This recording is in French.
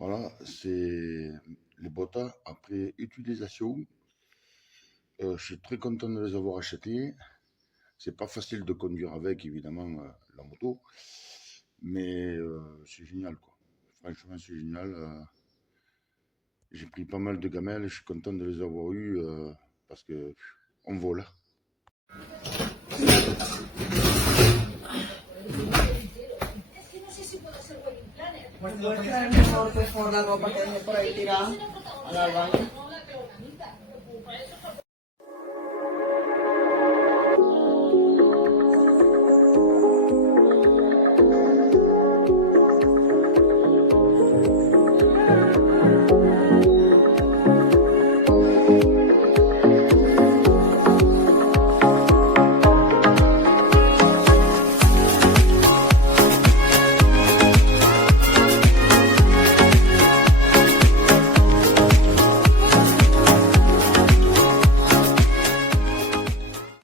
Voilà, c'est les bottes après utilisation. Je suis très content de les avoir achetées. C'est pas facile de conduire avec, évidemment, la moto, mais c'est génial, quoi. Franchement, c'est génial. J'ai pris pas mal de gamelles, je suis content de les avoir eues parce que on vole. Muéstrame, por favor, la ropa que hay por ahí tirada al baño.